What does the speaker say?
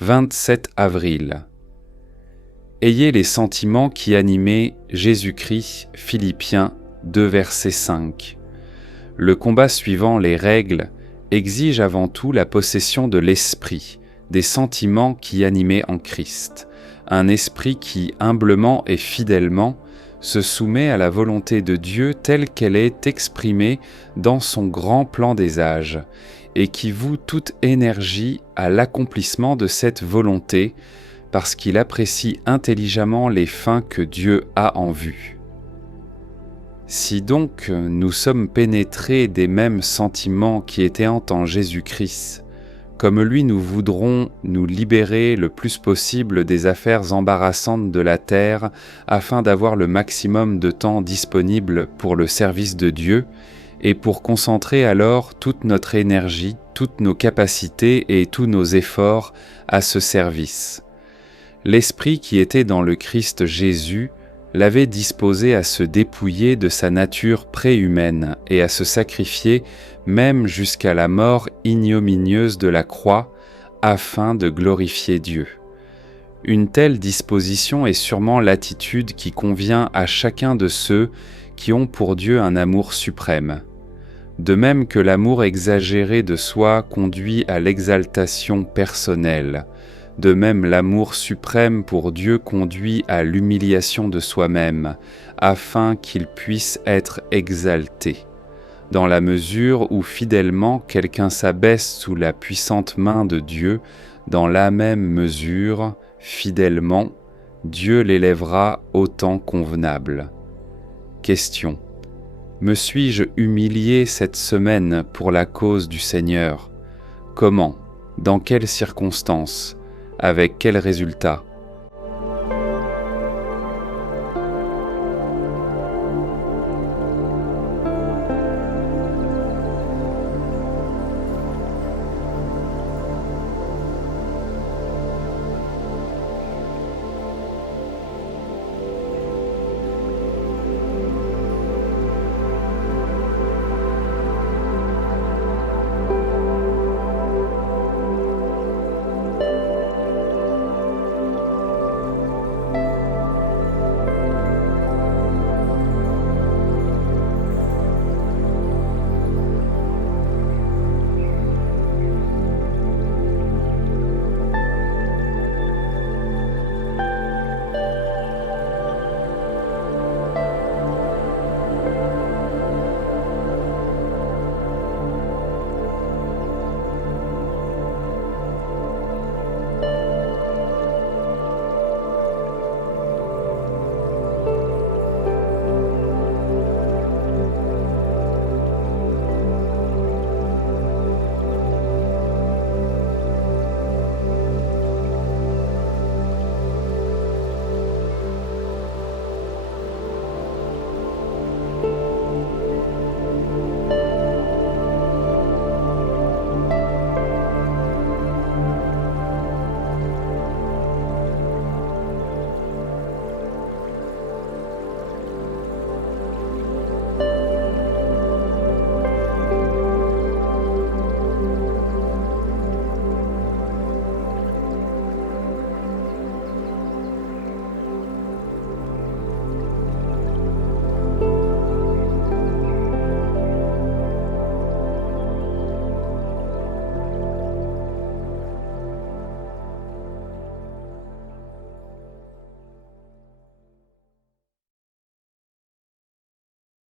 27 avril. Ayez les sentiments qui animaient Jésus-Christ, Philippiens 2, verset 5. Le combat suivant les règles exige avant tout la possession de l'esprit, des sentiments qui animaient en Christ, un esprit qui, humblement et fidèlement, se soumet à la volonté de Dieu telle qu'elle est exprimée dans son grand plan des âges, et qui voue toute énergie à l'accomplissement de cette volonté, parce qu'il apprécie intelligemment les fins que Dieu a en vue. Si donc nous sommes pénétrés des mêmes sentiments qui étaient en Jésus-Christ, comme lui nous voudrons nous libérer le plus possible des affaires embarrassantes de la terre afin d'avoir le maximum de temps disponible pour le service de Dieu et pour concentrer alors toute notre énergie, toutes nos capacités et tous nos efforts à ce service. L'Esprit qui était dans le Christ Jésus l'avait disposé à se dépouiller de sa nature préhumaine et à se sacrifier même jusqu'à la mort ignominieuse de la croix, afin de glorifier Dieu. Une telle disposition est sûrement l'attitude qui convient à chacun de ceux qui ont pour Dieu un amour suprême. De même que l'amour exagéré de soi conduit à l'exaltation personnelle, de même l'amour suprême pour Dieu conduit à l'humiliation de soi-même, afin qu'il puisse être exalté. Dans la mesure où fidèlement quelqu'un s'abaisse sous la puissante main de Dieu, dans la même mesure, fidèlement, Dieu l'élèvera au temps convenable. Question. Me suis-je humilié cette semaine pour la cause du Seigneur? Comment? Dans quelles circonstances? Avec quel résultat?